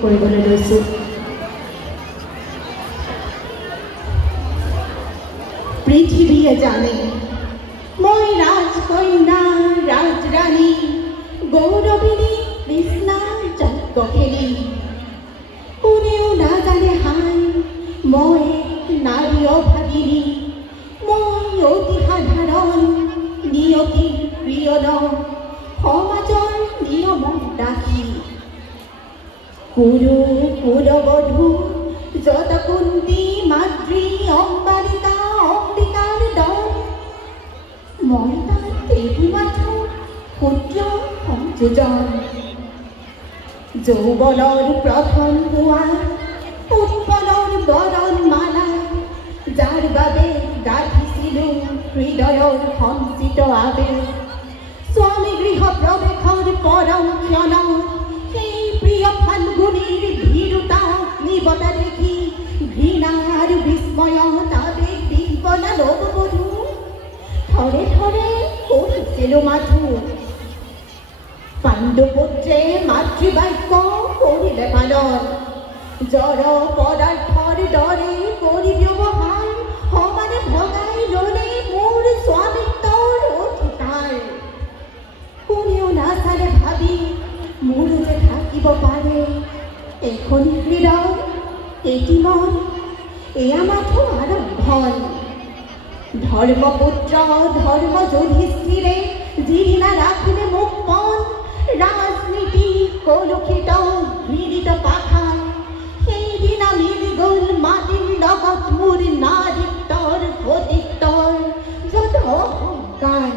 কৰিবলৈ লৈছোঁ। পৃথিৱীয়ে জানে মই ৰাজকন্যা ৰাজৰাণী গৌৰৱিনী কৃষ্ণাৰ যজ্ঞ খেলি। কোনেও নাজানে হাই মই নাৰী অভাগিনী, মই অতি সাধাৰণ নিয়তিৰ প্ৰিয়ন সমাজৰ নিয়মক ৰাখি। কুৰু কুলবধূ যত কুন্তি মাতৃ অম্বালিকা অম্বিকাৰ দল। মই তাত এইটো মাথো পুত্ৰ সংযোজন। যৌৱনৰ প্ৰথম হোৱা উৎপলৰ বৰণ মালা, যাৰ বাবে গাঁঠিছিলো হৃদয়ৰ সঞ্চিত আবেগ। স্বামী গৃহ প্ৰৱেশৰ পৰম ক্ষণত সেই প্ৰিয় ফাল্গুনীৰ ভীৰুতাক নিবতা দেখি ঘৃণা আৰু বিস্ময়ত আবেগ বিহ্বলা নৱবধূ থৰে থৰে কৰিছিলো মাথো। পাণ্ডুপুত্ৰে মাতৃবাক্য কৰিলে পালন, জড় পদাৰ্থৰ দৰে কৰি ব্যৱহাৰ সমানে ভগাই ল'লে মোৰ স্বামিত্বৰ অধিকাৰ। কোনেও নাচালে ভাবি মোৰ যে থাকিব পাৰে এখন হৃদয় এটি মন। এয়া মাথো আৰম্ভণ। ধৰ্মপুত্ৰ ধৰ্ম যুধিষ্ঠিৰে যিদিনা ৰাখিলে মোক পণ, ৰাজনীতি কলুষিত ঘৃণিত পাখাল, সেইদিনা মিলি গ'ল মাটিৰ লগত মোৰ নাৰীত্বৰ সতীত্বৰ যত অহংকাৰ।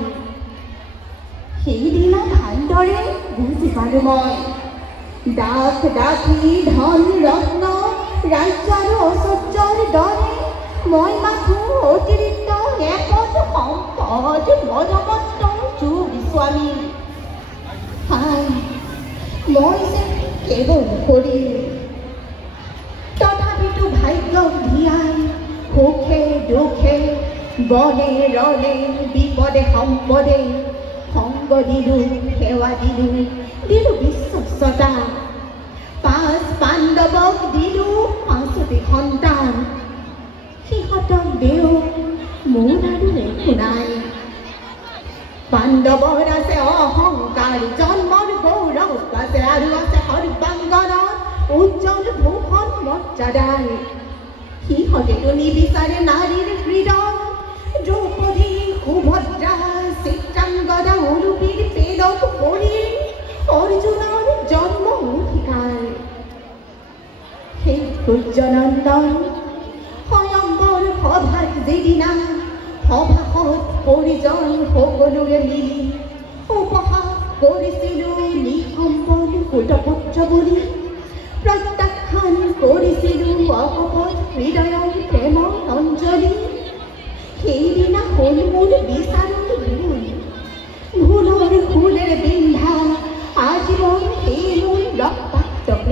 সেইদিনা ভালদৰে বুজি পালো মই দাস দাসী ধন ৰত্ন ৰাজ্য আৰু ঐশ্বৰ্যৰ দৰে মই মাথো অতিৰিক্ত এপদ সম্পদ মদমত্ত যোগ স্বামী। হাই মই যে কেৱল শৰীৰ, তথাপিতো ভাগ্যক ধিয়াই সুখে দুখে বনে ৰলে বিপদে সম্পদে সংগ দিলো সেৱা দিলো দিলো বিশ্বস্ততা। 5 পাণ্ডৱক দিলো 5টি সন্তান, সিহঁতক দেও মোৰ আৰু একো নাই। পাণ্ডৱৰ আছে অহংকাৰ জন্মৰ গৌৰৱ আছে আৰু আছে সৰ্বাংগৰ উজ্জ্বল ভূষণ মৰ্যাদাৰ। সিহঁতেতো নিবিচাৰে নাৰীৰ হৃদয়, দ্ৰৌপদী সুভদ্ৰা চিত্ৰাংগদা উলুপিৰ পেলক শৰীৰ অৰ্জুনৰ জন্ম অধিকাৰ। সেই সূৰ্যনন্দন স্বয়ম্বৰ সভাত যিদিনা সভাসদ পৰিজন সকলোৰে মিলি উপহাস কৰিছিলো নিসম্পদ পুত্ৰ বুলি, প্ৰত্যাখ্যান কৰিছিলো অকপট হৃদয়ৰ প্ৰেমৰ অঞ্জলি। সেইদিনা হ'ল মোৰ বিচাৰ